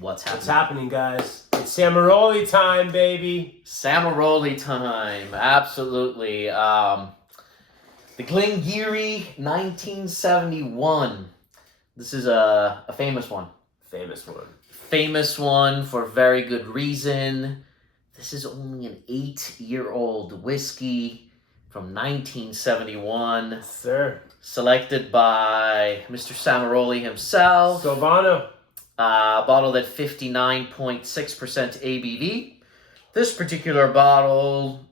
What's happening? What's happening, guys? It's Samaroli time, baby. Samaroli time, absolutely. The Glen 1971. This is a famous one. Famous one. Famous one for very good reason. This is only an 8-year-old whiskey from 1971. Sir. Selected by Mr. Samaroli himself. Silvano. Bottled at 59.6% ABV. This particular bottle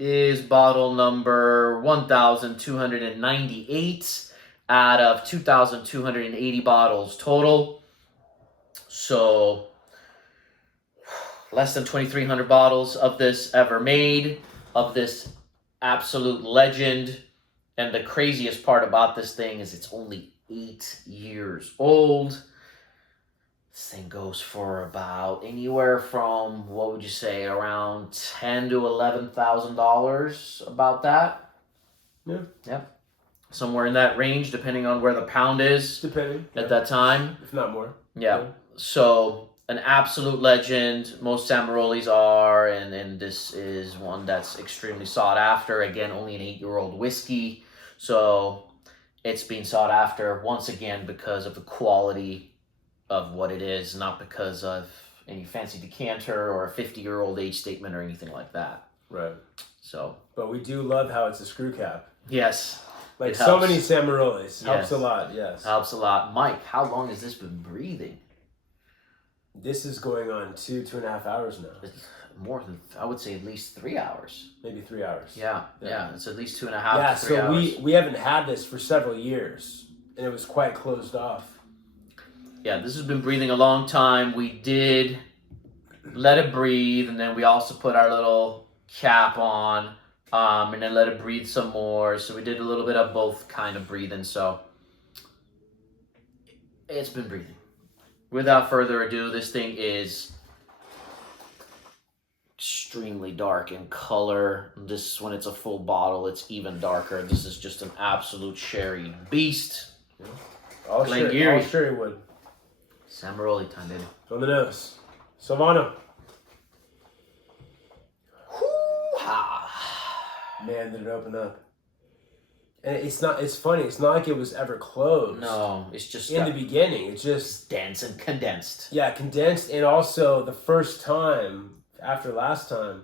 is bottle number 1,298 out of 2,280 bottles total. So, less than 2,300 bottles of this ever made, of this absolute legend. And the craziest part about this thing is it's only 8 years old. This thing goes for about anywhere from, what would you say, around $10,000 to $11,000, about that. Yeah. Somewhere in that range, depending on where the pound is. Depending. At that time. If not more. Yeah. So, an absolute legend. Most Samarolis are, and this is one that's extremely sought after. Again, only an 8-year-old whiskey. So, it's being sought after, once again, because of the quality of what it is, not because of any fancy decanter or a 50-year-old age statement or anything like that. Right. So. But we do love how it's a screw cap. Yes. Like so many Samarolis. Helps a lot, yes. Helps a lot. Mike, how long has this been breathing? This is going on 2.5 hours now. It's more than, I would say, at least 3 hours. Maybe 3 hours. Yeah. It's at least 2.5 to 3 so hours. we haven't had this for several years, and it was quite closed off. Yeah, this has been breathing a long time. We did let it breathe, and then we also put our little cap on, and then let it breathe some more. So we did a little bit of both kind of breathing. So it's been breathing. Without further ado, this thing is extremely dark in color. This, when it's a full bottle, it's even darker. This is just an absolute sherry beast. Yeah. All sherry wood. Samaroli time, baby. On the nose. Silvano. Whoo-ha. Man, did it open up. And it's funny, it's not like it was ever closed. No, it's just in the beginning. It's just dense and condensed. Yeah, condensed, and also the first time, after last time,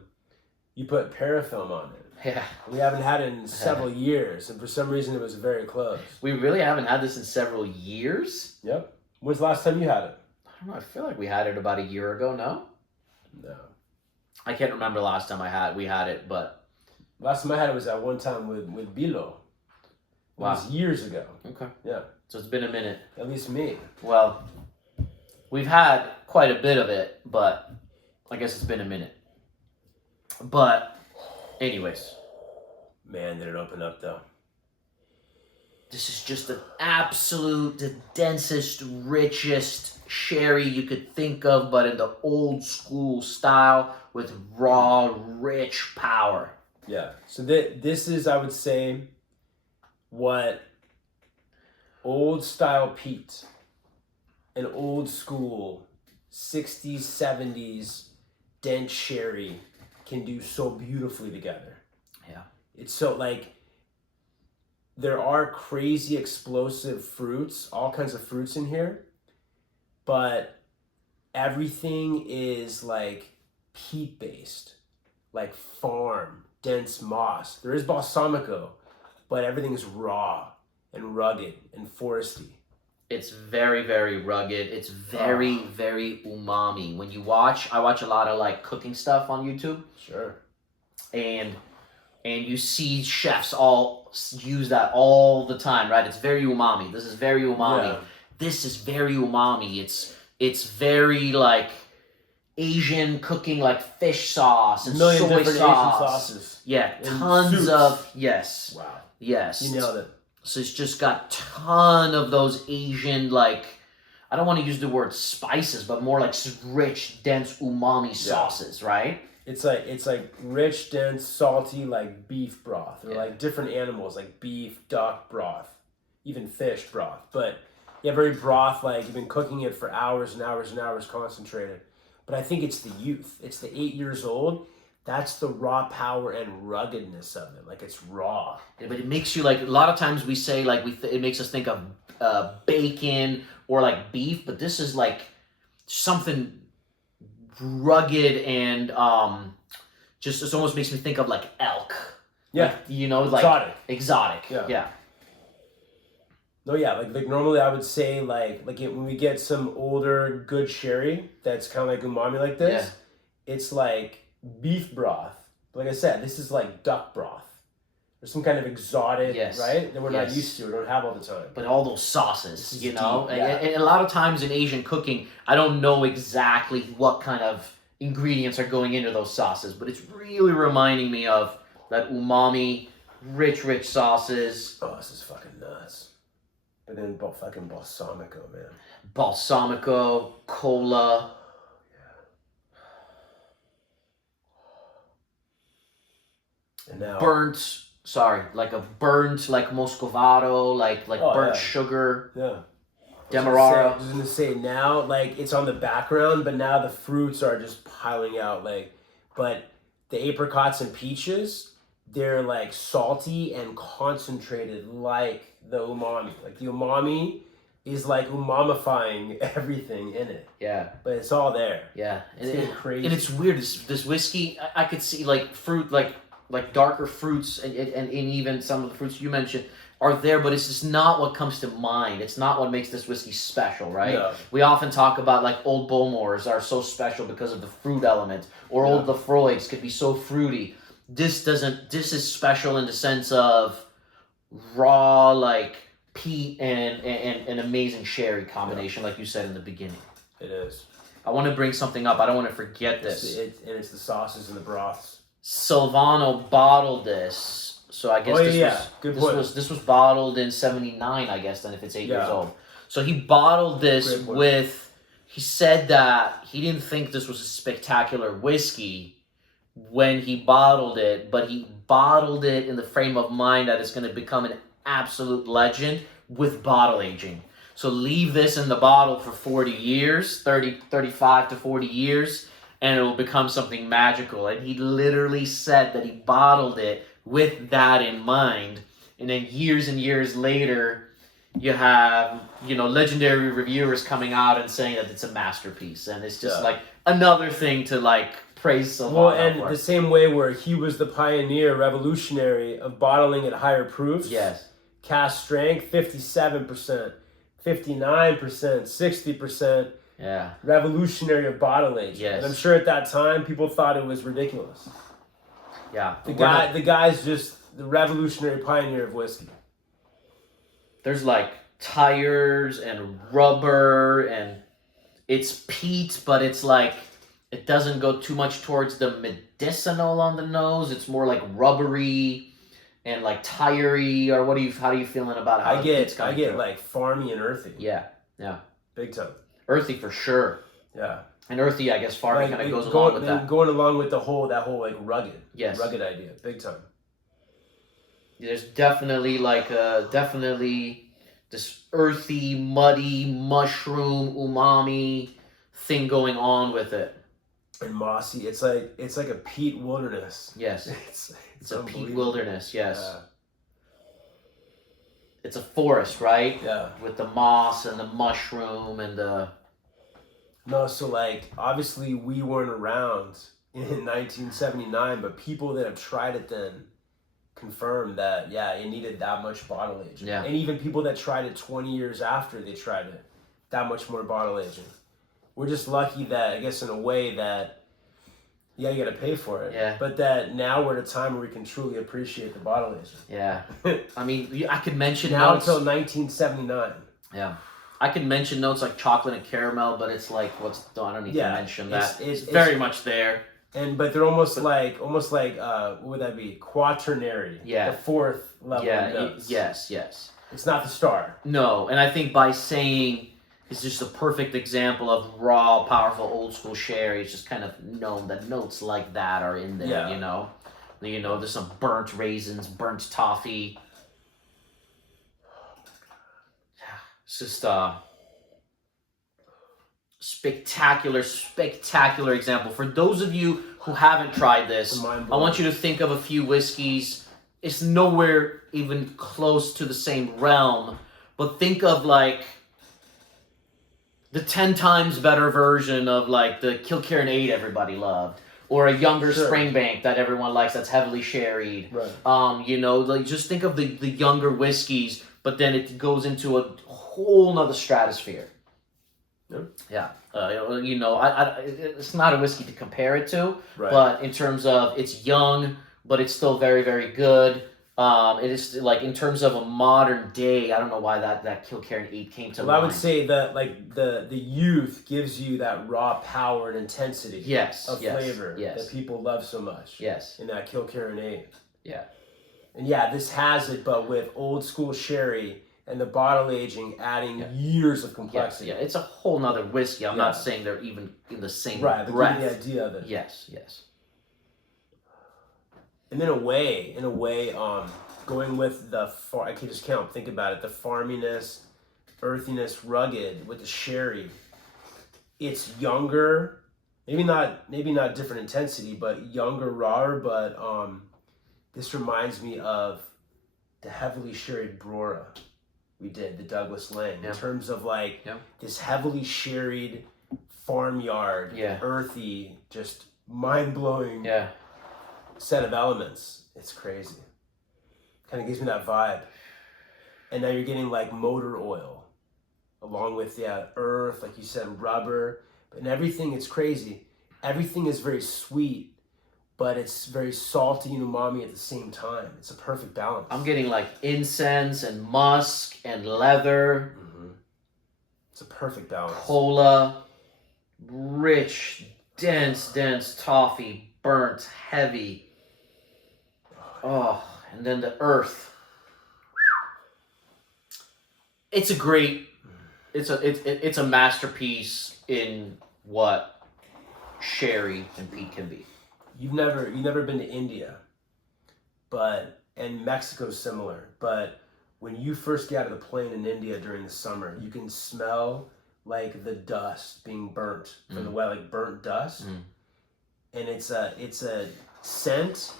you put parafilm on it. Yeah. We haven't had it in several years, and for some reason it was very close. We really haven't had this in several years? Yep. When's the last time you had it? I don't know, I feel like we had it about a year ago, no? No. I can't remember the last time we had it, but... Last time I had it was at one time with Bilo. It was years ago. Okay. Yeah. So it's been a minute. At least me. Well, we've had quite a bit of it, but I guess it's been a minute. But, anyways. Man, did it open up, though. This is just an absolute, the densest, richest sherry you could think of, but in the old school style with raw, rich power. Yeah. So this is, I would say, what old style peat and old school 60s, 70s dense sherry can do so beautifully together. Yeah. It's so like, there are crazy explosive fruits, all kinds of fruits in here, but everything is like peat based, like farm, dense moss. There is balsamico, but everything is raw and rugged and foresty. It's very, very rugged. It's very, very umami. When you watch, I watch a lot of like cooking stuff on YouTube. Sure. And you see chefs all use that all the time, right? It's very umami. This is very umami. Yeah. This is very umami. It's very like Asian cooking, like fish sauce and soy different sauce. Asian sauces. Yeah, And tons soups. of, yes. Wow. Yes. You nailed it. So it's just got ton of those Asian, like, I don't want to use the word spices, but more like rich, dense umami sauces, right? It's like rich, dense, salty, like beef broth, or like different animals, like beef, duck broth, even fish broth. But Yeah, very broth, like you've been cooking it for hours and hours and hours concentrated. But I think it's the youth. It's the 8 years old. That's the raw power and ruggedness of it. Like it's raw. Yeah, but it makes you like a lot of times we say like it makes us think of bacon or like beef, but this is like something rugged and just it almost makes me think of like elk. Yeah. Like, you know, like exotic. Yeah. No, yeah, like normally I would say when we get some older good sherry that's kind of like umami like this, it's like beef broth. Like I said, this is like duck broth. There's some kind of exotic, right? That we're not used to, we don't have all the time. But all those sauces, you know? Deep, and a lot of times in Asian cooking, I don't know exactly what kind of ingredients are going into those sauces, but it's really reminding me of that umami, rich sauces. Oh, this is fucking nuts. But then fucking balsamico, man. Balsamico, cola. And now burnt muscovado, like burnt sugar. Yeah. Demerara. I was gonna say now, like it's on the background, but now the fruits are just piling out. But the apricots and peaches, they're like salty and concentrated, like the umami. Like the umami is like umamifying everything in it. Yeah. But it's all there. Yeah. It's getting crazy. And it's weird. This whiskey, I could see like fruit, like darker fruits, and even some of the fruits you mentioned are there, but it's just not what comes to mind. It's not what makes this whiskey special, right? No. We often talk about like Old Bowmores are so special because of the fruit element, or Old Lafroigs could be so fruity. This is special in the sense of raw, like peat and an amazing sherry combination, like you said in the beginning. It is. I want to bring something up. I don't want to forget this. It's the sauces and the broths. Silvano bottled this. So I guess this was bottled in 79, I guess, then if it's 8 years old. So he bottled this with, he said that he didn't think this was a spectacular whiskey when he bottled it, but he bottled it in the frame of mind that it's going to become an absolute legend with bottle aging. So leave this in the bottle for 40 years, 35 to 40 years, and it will become something magical. And he literally said that he bottled it with that in mind. And then years and years later, you have, legendary reviewers coming out and saying that it's a masterpiece. And it's just like another thing to like praise Silvano. Well, and the same way where he was the pioneer, revolutionary of bottling at higher proofs. Yes. Cask strength, 57%, 59%, 60%. Yeah. Revolutionary of bottle aging. Yes. And I'm sure at that time people thought it was ridiculous. Yeah. The guy's just the revolutionary pioneer of whiskey. There's like tires and rubber, and it's peat, but it's like it doesn't go too much towards the medicinal on the nose. It's more like rubbery and like tirey. Or how are you feeling about how I get like farmy and earthy. Yeah. Big time. Earthy for sure. Yeah. And earthy, I guess, farming kind of goes along with that. Going along with that whole like rugged idea, big time. There's definitely this earthy, muddy, mushroom, umami thing going on with it. And mossy, it's like a peat wilderness. Yes, it's a peat wilderness. Yes, it's a forest, right? Yeah, with the moss and the mushroom and the. No, so like obviously we weren't around in 1979, but people that have tried it then confirm that it needed that much bottle aging. Yeah. And even people that tried it 20 years after they tried it, that much more bottle aging. We're just lucky that, I guess in a way that, you gotta pay for it. Yeah. But that now we're at a time where we can truly appreciate the bottle aging. Yeah. I mean, I could mention now notes. until 1979. Yeah. I could mention notes like chocolate and caramel, but it's like, I don't need to mention that. It's very much there. But they're almost like what would that be? Quaternary. Yeah. The fourth level of notes. Yes. It's not the star. No, and I think by saying it's just a perfect example of raw, powerful, old school sherry. It's just kind of known that notes like that are in there, There's some burnt raisins, burnt toffee. It's just spectacular example. For those of you who haven't tried this, I want you to think of a few whiskeys. It's nowhere even close to the same realm, but think of like the 10 times better version of like the Kilcairn 8 everybody loved, or a younger Springbank that everyone likes that's heavily sherried. Right. You know, like just think of the younger whiskeys, but then it goes into a whole nother stratosphere. Yeah. You know, it's not a whiskey to compare it to, Right. but in terms of it's young, but it's still very, very good. It is like in terms of a modern day. I don't know why that Kilcairn 8 came to mind. I would say that like the youth gives you that raw power and intensity. Of flavor that people love so much. Yes. In that Kilcairn 8. Yeah. And yeah, this has it, but with old school sherry and the bottle aging adding years of complexity. Yeah, it's a whole nother whiskey. I'm not saying they're even in the same breath. Right, the idea of it. Yes. And in a way, going with I can just count, think about it, the farminess, earthiness, rugged with the sherry. It's younger, maybe not different intensity, but younger, rawer, but this reminds me of the heavily sherried Brora we did, the Douglas Lane, in terms of like this heavily sherried farmyard, earthy, just mind-blowing set of elements. It's crazy. Kind of gives me that vibe. And now you're getting like motor oil along with earth, like you said, rubber, and everything. It's crazy. Everything is very sweet, but it's very salty and umami at the same time. It's a perfect balance. I'm getting like incense and musk and leather. It's a perfect balance. Cola, rich, dense toffee, burnt, heavy. Oh, and then the earth. It's a masterpiece in what sherry and peat can be. You've never been to India, and Mexico's similar, but when you first get out of the plane in India during the summer, you can smell like the dust being burnt from the wet, like burnt dust. And it's a scent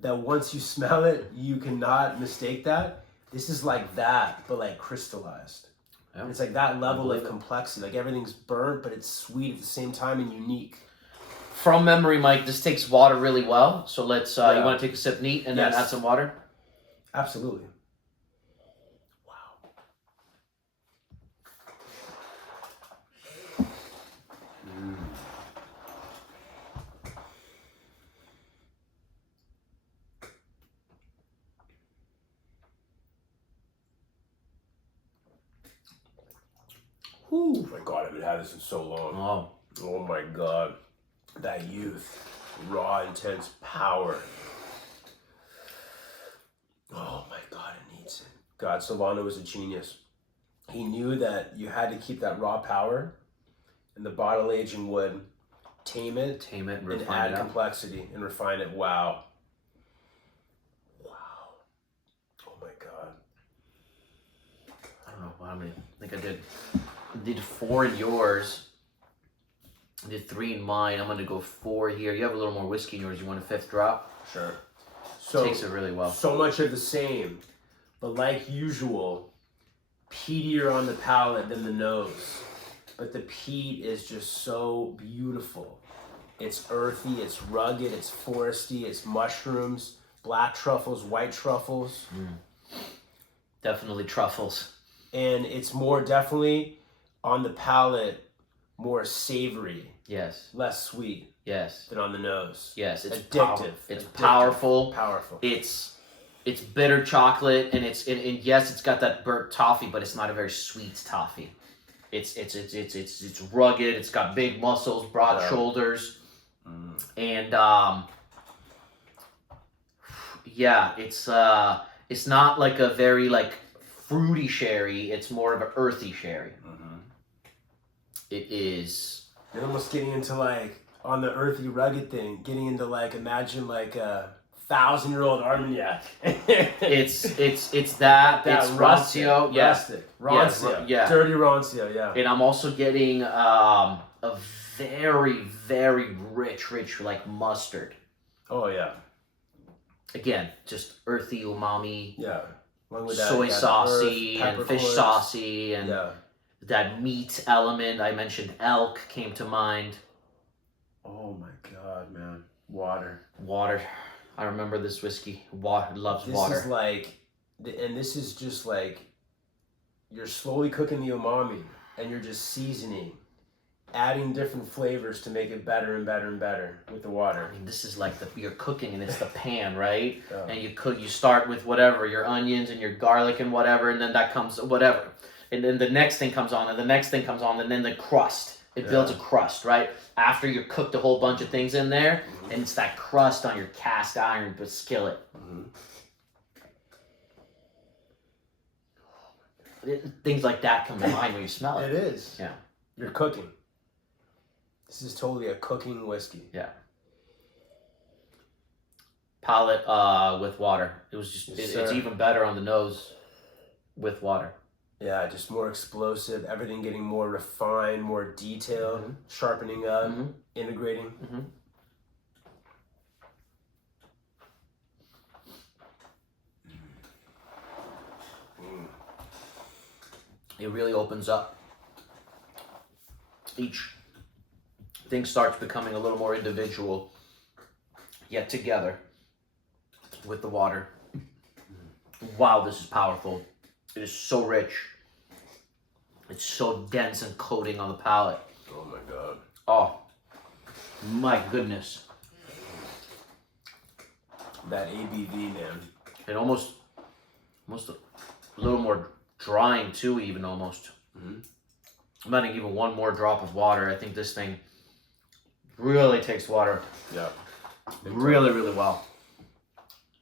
that once you smell it, you cannot mistake that. This is like that, but like crystallized. And it's like that level of complexity. Like everything's burnt, but it's sweet at the same time and unique. From memory, Mike, this takes water really well. So let's, you want to take a sip neat and then add some water? Absolutely. Oh my God, I haven't had this in so long. Oh my God. That youth, raw, intense power. Oh my God, it needs it. God, Solano was a genius. He knew that you had to keep that raw power, and the bottle aging would tame it, and add complexity and refine it. Wow. Oh my God. I don't know how many. I think I did 4 in yours. I did 3 in mine. I'm going to go 4 here. You have a little more whiskey in yours. You want a 5th drop? Sure. So takes it really well. So much of the same, but like usual, peatier on the palate than the nose. But the peat is just so beautiful. It's earthy, it's rugged, it's foresty, it's mushrooms, black truffles, white truffles. Definitely truffles. And it's more definitely on the palate, more savory. Yes. Less sweet. Yes. Than on the nose. Yes. It's addictive. It's powerful. Powerful. It's bitter chocolate, and yes, it's got that burnt toffee, but it's not a very sweet toffee. It's rugged. It's got big muscles, broad shoulders, and it's not like a very like fruity sherry. It's more of an earthy sherry. It is. You're almost getting into like on the earthy rugged thing. Getting into like imagine like a 1,000-year-old Armagnac. It's that. It's Rancio. Yeah. Rustic. Rancio. Yeah. Dirty Rancio, yeah. And I'm also getting a very, very rich like mustard. Oh, yeah. Again, just earthy umami. Yeah. Along with Soy that saucy earth, and fish peppercorns. saucy and Yeah. that meat element. I mentioned elk came to mind. Oh my God, man. Water. I remember this whiskey. Loves water. This is like, and this is just like, you're slowly cooking the umami and you're just seasoning, adding different flavors to make it better and better and better with the water. I mean, this is like you're cooking and it's the pan, right? Yeah. And you start with whatever, your onions and your garlic and whatever, and then that comes whatever. And then the next thing comes on, and the next thing comes on, and then the crust. It builds a crust, right? After you cooked a whole bunch of things in there, and it's that crust on your cast iron skillet. Things like that come to mind when you smell it. It is. Yeah. You're cooking. This is totally a cooking whiskey. Yeah. Palate with water. It was just, it's even better on the nose with water. Yeah, just more explosive, everything getting more refined, more detailed, sharpening up, integrating. It really opens up. Each thing starts becoming a little more individual, yet together with the water. Wow, this is powerful. It is so rich. It's so dense and coating on the palate. Oh my God. Oh, my goodness. That ABV, man. And almost a little more drying too, even almost. I'm adding even one more drop of water. I think this thing really takes water. Yeah. Really, really well.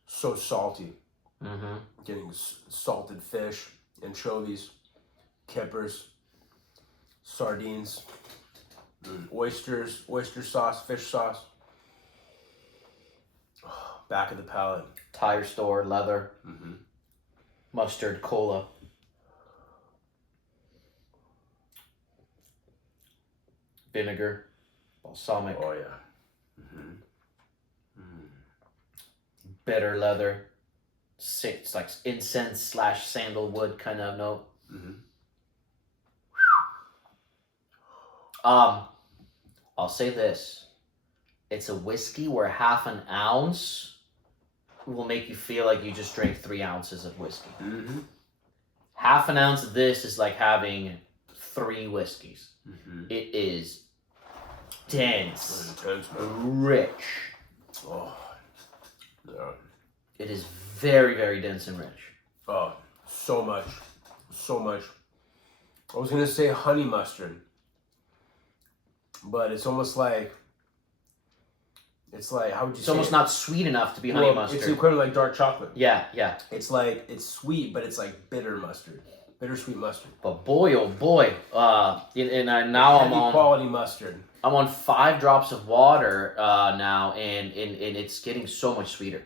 So salty. Getting salted fish, anchovies, kippers, sardines, oysters, oyster sauce, fish sauce. Oh, back of the palate. Tire store, leather, mustard, cola. Vinegar, balsamic. Oh, yeah. Bitter leather. It's like incense / sandalwood kind of note. I'll say this. It's a whiskey where half an ounce will make you feel like you just drank 3 ounces of whiskey. Half an ounce of this is like having 3 whiskeys. It is dense, rich. Oh, yeah. It is very, very dense and rich. Oh, so much. So much. I was going to say honey mustard, but it's almost like, how would you say It's almost not sweet enough to be honey mustard. It's equivalent like dark chocolate. Yeah. It's like, it's sweet, but it's like bitter mustard. Bittersweet mustard. But boy, oh boy. Now I'm on quality mustard. I'm on 5 drops of water now, and it's getting so much sweeter.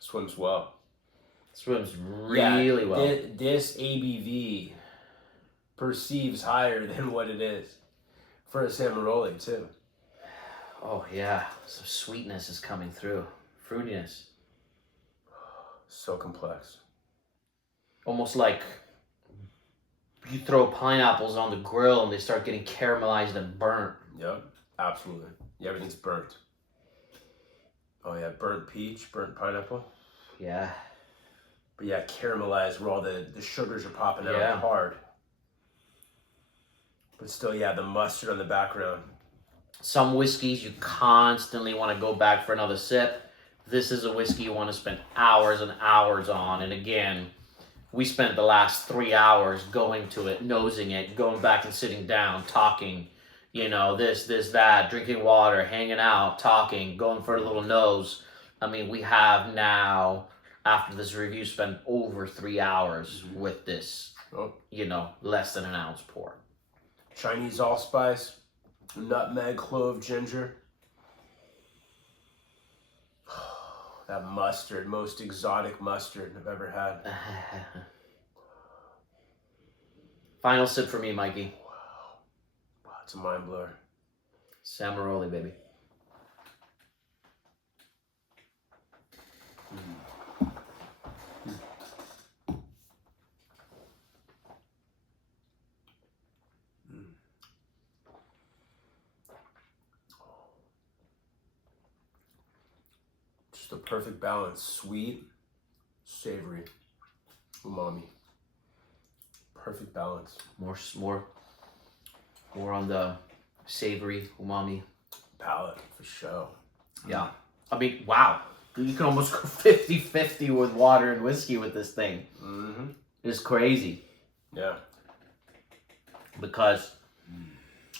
Swims well. Swims really well. This ABV perceives higher than what it is for a Samaroli too. Oh yeah, some sweetness is coming through. Fruitiness. So complex. Almost like you throw pineapples on the grill and they start getting caramelized and burnt. Yep, absolutely. Yeah, everything's burnt. Oh yeah, burnt peach, burnt pineapple. Yeah. But yeah, caramelized where all the sugars are popping out hard. But still, yeah, the mustard on the background. Some whiskeys you constantly want to go back for another sip. This is a whiskey you want to spend hours and hours on. And again, we spent the last 3 hours going to it, nosing it, going back and sitting down, talking, this, that, drinking water, hanging out, talking, going for a little nose. I mean, we have now, after this review, spent over 3 hours with this, less than an ounce pour. Chinese allspice, nutmeg, clove, ginger. that mustard, most exotic mustard I've ever had. Final sip for me, Mikey. Wow, it's a mind blower. Samaroli, baby. Just the perfect balance. Sweet, savory, umami. Perfect balance. More on the savory umami Palate for sure. Yeah. I mean, wow. You can almost go 50-50 with water and whiskey with this thing. Mm-hmm. It's crazy. Yeah. Because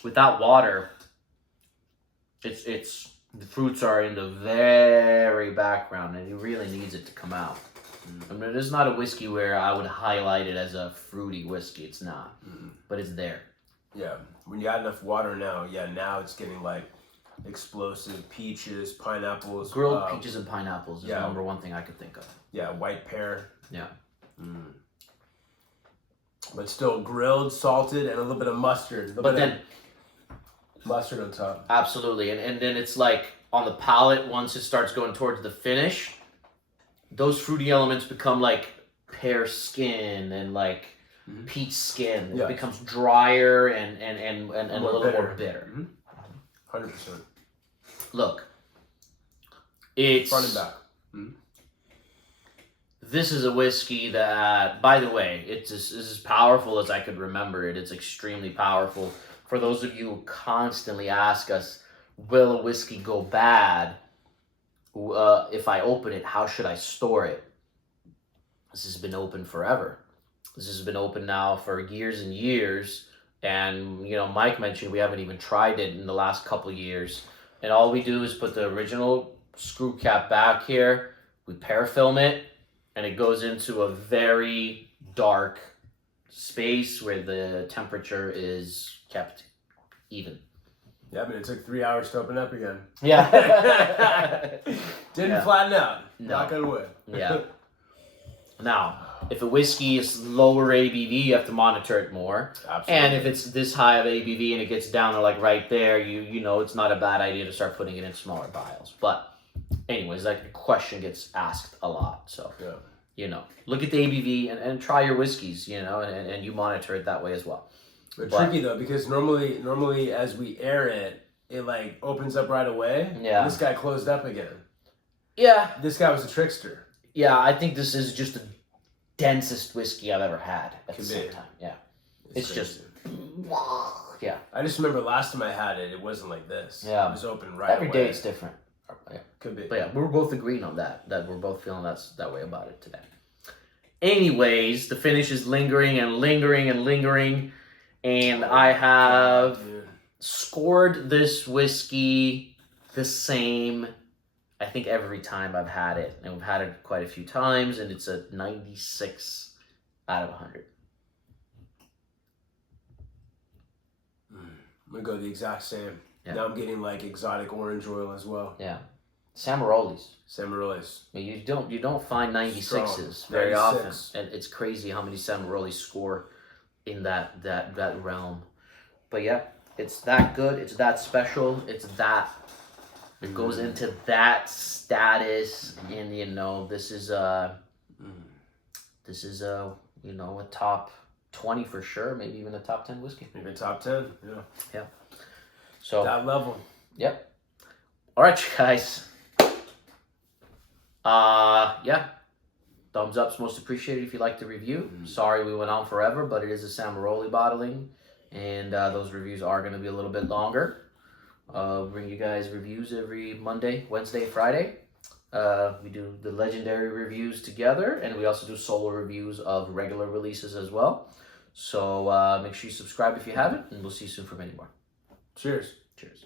without water, it's the fruits are in the very background, and it really needs it to come out. I mean, it's not a whiskey where I would highlight it as a fruity whiskey. It's not, but it's there. Yeah. When you add enough water now, now it's getting like explosive peaches, pineapples. Grilled peaches and pineapples is the number one thing I could think of. Yeah, white pear. Yeah. But still grilled, salted, and a little bit of mustard. But then mustard on top. Absolutely. And then it's like on the palate, once it starts going towards the finish, those fruity elements become like pear skin and like peach skin. It becomes drier and a little more bitter. 100%. Look, it's front and back. This is a whiskey that, by the way, it's as powerful as I could remember it. It's extremely powerful. For those of you who constantly ask us, will a whiskey go bad if I open it? How should I store it? This has been open forever. This has been open now for years and years. And, you know, Mike mentioned we haven't even tried it in the last couple years. And all we do is put the original screw cap back here. We parafilm it. And it goes into a very dark space where the temperature is kept even. Yeah, but it took 3 hours to open up again. Yeah. Didn't flatten out. No. Knock on wood. Yeah. Now, if a whiskey is lower ABV, you have to monitor it more. Absolutely. And if it's this high of ABV and it gets down to like right there, you know it's not a bad idea to start putting it in smaller vials. But anyways, that question gets asked a lot. So, you know, look at the ABV and try your whiskeys, you know, and you monitor it that way as well. But tricky though, because normally as we air it, it like opens up right away. Yeah. This guy closed up again. Yeah. This guy was a trickster. Yeah, I think this is just the densest whiskey I've ever had at the same time. Yeah. It's just, yeah. I just remember last time I had it, it wasn't like this. Yeah. It was open right Every away. day it's different. Yeah. Could be. But yeah, we're both agreeing on that we're both feeling that way about it today. Anyways, the finish is lingering and lingering and lingering. And I have scored this whiskey the same, I think, every time I've had it. And we've had it quite a few times, and it's a 96 out of 100. I'm going to go the exact same. Yeah. Now I'm getting like exotic orange oil as well. Yeah. Samarolis. Samarolis. You don't find 96s very often. And it's crazy how many Samarolis score in that realm. But yeah, it's that good, it's that special, it goes into that status. And you know, this is you know, a top 20 for sure, maybe even a top 10 whiskey. Even top 10, yeah. So that level. Yep. All right, you guys. Yeah. Thumbs up's most appreciated if you like the review. Sorry we went on forever, but it is a Samaroli bottling, and those reviews are going to be a little bit longer. Bring you guys reviews every Monday, Wednesday, Friday. We do the Legendary reviews together, and we also do solo reviews of regular releases as well. So make sure you subscribe if you haven't, and we'll see you soon for many more. Cheers. Cheers.